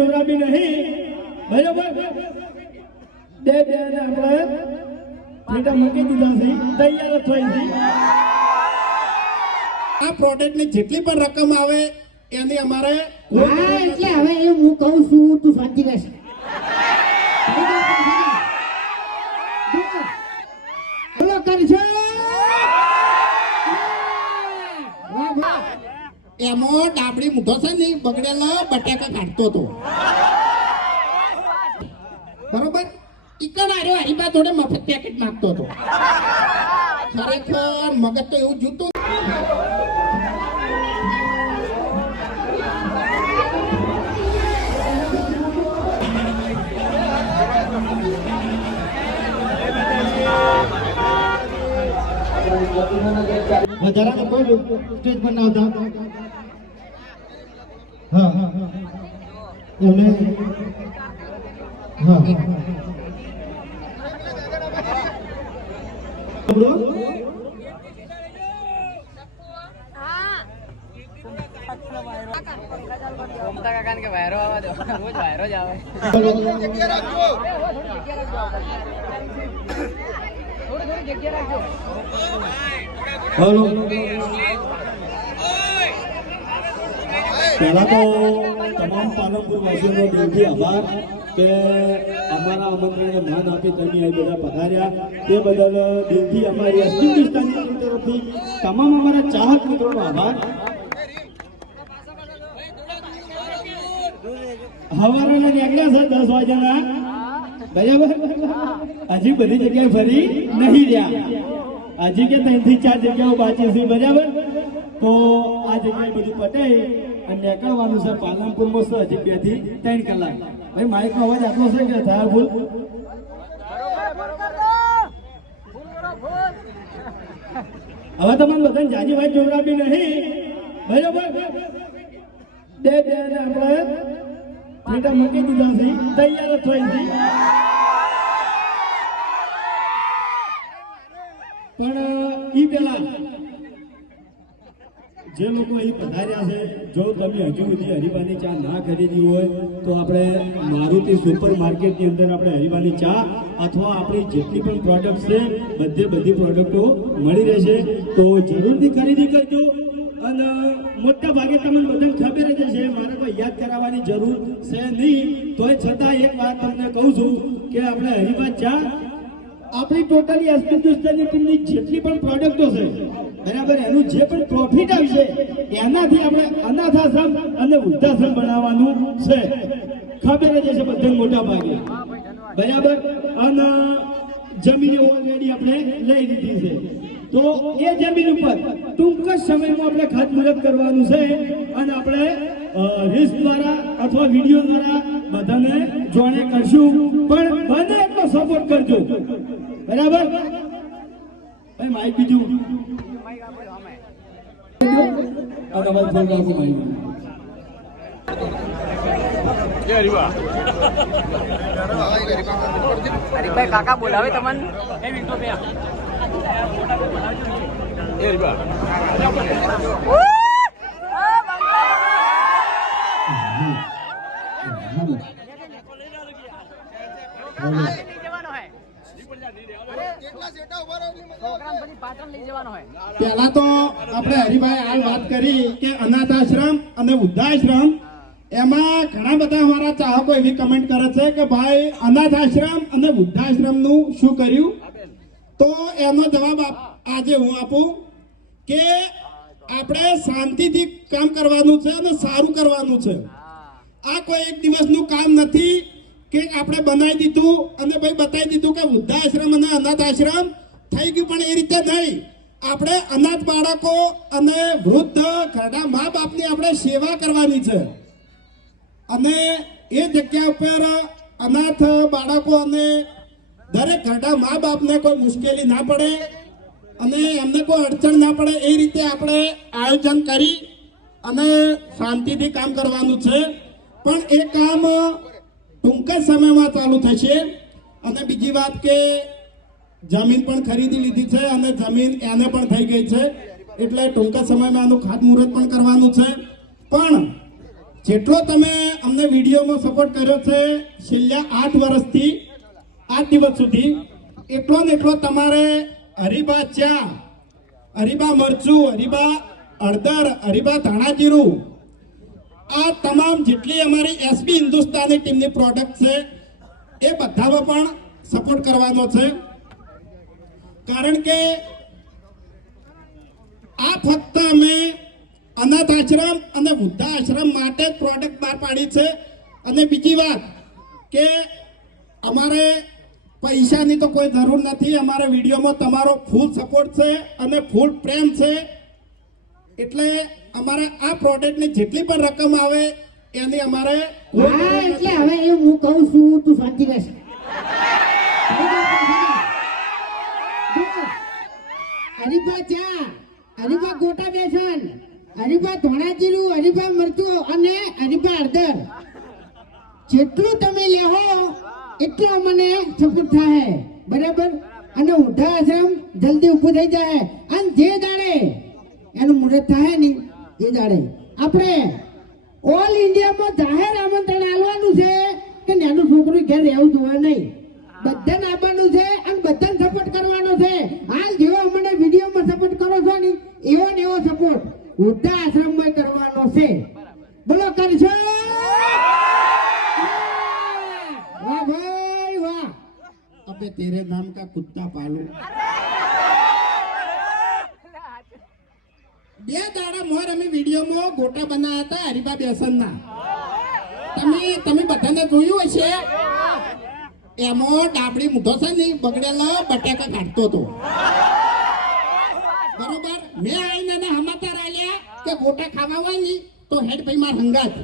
જોરાબી નહીં બરાબર બે ને આપણે ફેટા મૂકી દીધા છે તૈયાર થઈ છે આ પ્રોડક્ટ ની જેટલી પણ રકમ આવે એની અમારે એટલે હવે એ હું કહું છું તું શાંતિ રહેશ બોલો કરશે એમાં ડાબડી મૂઠો છે ને બગડેલા બટાકા કાઢતો હતો બરોબર ઈકણ આર્યો હરીબા જોડે મફત પેકેટ માંગતો હતો ખરેખર મગજ તો એવું જૂતું વધારા કોઈ સ્ટેજ પર ના આવતા હા એમને હા કાકા કે વાયરો આવવા દો રોજ વાયરો જ આવે થોડી જગ્યા રાખજો હેલો પહેલા તો તમામ પાલનપુર વાસીઓનો દિલથી આભાર કે અમારા આમંત્રણને માન આપી તમે અહીં બધા પધાર્યા તે બદલ દિલથી અમારી અસ્મિત વિસ્તારની ટીમ તરફથી તમામ અમારા ચાહક મિત્રોનો આભાર હવારના નીકળ્યા છે 10 વાગ્યાના બરાબર હજી બધી જગ્યાએ ફરી નહીં રહ્યા હજી કે 3 થી 4 જગ્યાઓ બાકી છે બરાબર તો આ જગ્યાએ બધું પટાઈ અને નીકળવાનું છે પાલનપુરમાં છે હજી 2 થી 3 કલાક ભાઈ માઇક નો અવાજ આટલો છે કે થાય ભૂલ હવે તમને બધાને જાજી વાત જોવડાવી નહીં બરાબર બે ને આપણે ફેટા મૂકી દીધા છે તૈયાર થઈ છે પણ ઈ પેલા જે લોકો અહીં પધાર્યા છે જો તમે હજુ સુધી હરીબાની ચા ના ખરીદી હોય તો આપણે મારુતિ સુપર માર્કેટની અંદર આપણે હરીબાની ચા અથવા આપણી જેટલી પણ પ્રોડક્ટ છે બધી પ્રોડક્ટો મળી રહેશે તો જરૂરથી ખરીદી કરજો અને મોટા ભાગે તમને બધાને ખબર જ છે મારે કોઈ યાદ કરાવવાની જરૂર છે નહીં તોય છતાં એક વાત તમને કહું છું કે આપણે હરીબા ચા આપણી ટોટલી અસ્મિત વિસ્તારની ટીમની જેટલી પણ પ્રોડક્ટો છે બરાબર એનું જે પણ પ્રોફિટ આવશે એનાથી આપણે અનાથ આશ્રમ અને વૃદ્ધાશ્રમ બનાવવાનું છે ખબર જ છે બધા મોટા ભાગે બરાબર અને જમીન ઓલરેડી આપણે લઈ લીધી છે તો એ જમીન ઉપર ટૂંક જ સમયમાં આપણે ખાતમુહૂર્ત કરવાનું છે અને આપણે રીલ્સ દ્વારા અથવા વિડીયો દ્વારા બધાને જોડે કરશું પણ બને એટલો સપોર્ટ કરજો બરાબર ભાઈ માઇક બીજું આ તમારે ફોન રાખો માઇક હરીભાઈ કાકા બોલાવે તમને પહેલા તો આપણે હરિભાઈ આ વાત કરી કે અનાથ આશ્રમ અને વૃદ્ધાશ્રમ એમાં ઘણા બધા અમારા ચાહકો એવી કમેન્ટ કરે છે કે ભાઈ અનાથ આશ્રમ અને વૃદ્ધાશ્રમ નું શું કર્યું તો એનો જવાબ આજે હું આપું કે આપણે શાંતિથી કામ કરવાનું છે અને સારું કરવાનું છે આ કોઈ એક દિવસનું કામ નથી કે આપણે બનાવી દીધું અને ભાઈ બતાવી દીધું કે વૃદ્ધાશ્રમ અને અનાથ આશ્રમ થઈ ગયું પણ એ રીતે નહીં આપણે અનાથ બાળકો અને વૃદ્ધ ઘરડા મા બાપની આપણે સેવા કરવાની છે અને એ જગ્યા ઉપર અનાથ બાળકો અને દરેક ઘરડા મા બાપને કોઈ મુશ્કેલી ના પડે અને એમને કોઈ અડચણ ના પડે એ રીતે આપણે આયોજન કરી અને શાંતિથી કામ કરવાનું છે પણ એ કામ ટૂંક જ સમયમાં ચાલુ થશે અને બીજી વાત કે જમીન પણ ખરીદી લીધી છે અને જમીન એને પણ થઈ ગઈ છે એટલે ટૂંક જ સમયમાં આનું ખાતમુહૂર્ત પણ કરવાનું છે પણ જેટલો તમે અમને વિડીયોમાં સપોર્ટ કર્યો છે છેલ્લા 8 વર્ષથી આજ દિવસ સુધી, એટલો ને એટલો તમારે હરીબા ચા, હરીબા મરચું, હરીબા હળદર, હરીબા ધાણા જીરું, આ તમામ જેટલી અમારી એસબી હિન્દુસ્તાની ટીમની પ્રોડક્ટ છે એ બધામાં પણ સપોર્ટ કરવાનો છે. કારણ કે આ ફક્ત અમે અનાથ આશ્રમ અને વૃદ્ધાશ્રમ માટે જ પ્રોડક્ટ બહાર પાડી છે. અને બીજી વાત કે અમારે પૈસાની તો કોઈ જરૂર નથી. અમારે વિડીયોમાં તમારો ફૂલ સપોર્ટ છે અને ફૂલ પ્રેમ છે. એટલે અમારે આ પ્રોડક્ટની જેટલી પણ રકમ આવે એની અમારે હા એટલે હવે એ હું કહું છું તું શાંતિ બેસ. હરીફા ચા, હરીફા ગોટા બેસન, હરીફા ધોણા જીરું, હરીફા મરચું અને હરીફા હળદર, જેટલું તમે લેહો એટલું અમને સપોર્ટ થાય, બરાબર. અને વૃદ્ધા આશ્રમ જલ્દી ઊભું થઈ જાય. અને જે દાડે એનું મુહૂર્ત થાય ને એ દાડે આપણે ઓલ ઇન્ડિયામાં જાહેર આમંત્રણ આપવાનું છે કે નાનું છોકરું ઘેર રહેવું જોઈએ નહીં. બધાને આપવાનું છે અને બધાને સપોર્ટ કરવાનો છે. હાલ જેવો અમને વિડીયોમાં સપોર્ટ કરો છો ને એવો ને એવો સપોર્ટ વૃદ્ધા આશ્રમમાં કરવાનો છે. બોલો કરશો? વાહ ભાઈ વાહ. અબે તેરે નામ કા કુત્તા પાલું. બે દાડા મોર અમે વિડીયોમાં ગોટા બનાવ્યા હતા હરીબા બેસનના. તમે બધાને જોયું હશે. એમાં ડાબડી મૂઠો છે ને બગડેલા બટાકા કાઢતો હતો, બરોબર. મેં આવીને એને સમાચાર આલ્યા કે ગોટા ખાવા હોય ને તો હેડ ભાઈ માર હંગાત,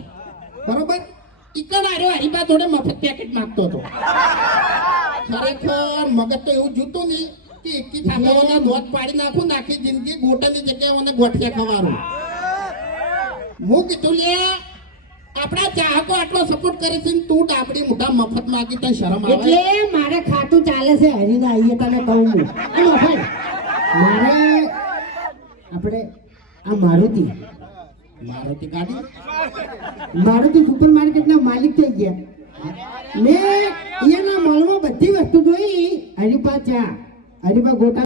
બરોબર. ઈકણ આર્યો હરીબા જોડે મફત પેકેટ માંગતો હતો. ખરેખર મગજ તો એવું જોતું નહીં કે એકી ઠાકોરના દોધ પાડી નાખું, આખી જિંદગી ગોટાની જગ્યાએ મને ગોઠિયા ખવારું. હું કીધું લે આપણા ચાહકો આટલો સપોર્ટ કરે છે ને તું ડાબડી મોટા મફત માંગી તને શરમ આવે? એટલે મારે ખાતું ચાલે છે હરીના આઈએ તને કહું હું. અને ભાઈ મારે આપણે આ મારુતિ ગાડી મારુતિ સુપર માર્કેટના માલિક થઈ ગયા. મેં અહીંયાના મોલમાં બધી વસ્તુ જોઈ. હરીફા ચા, હરીફા ગોટા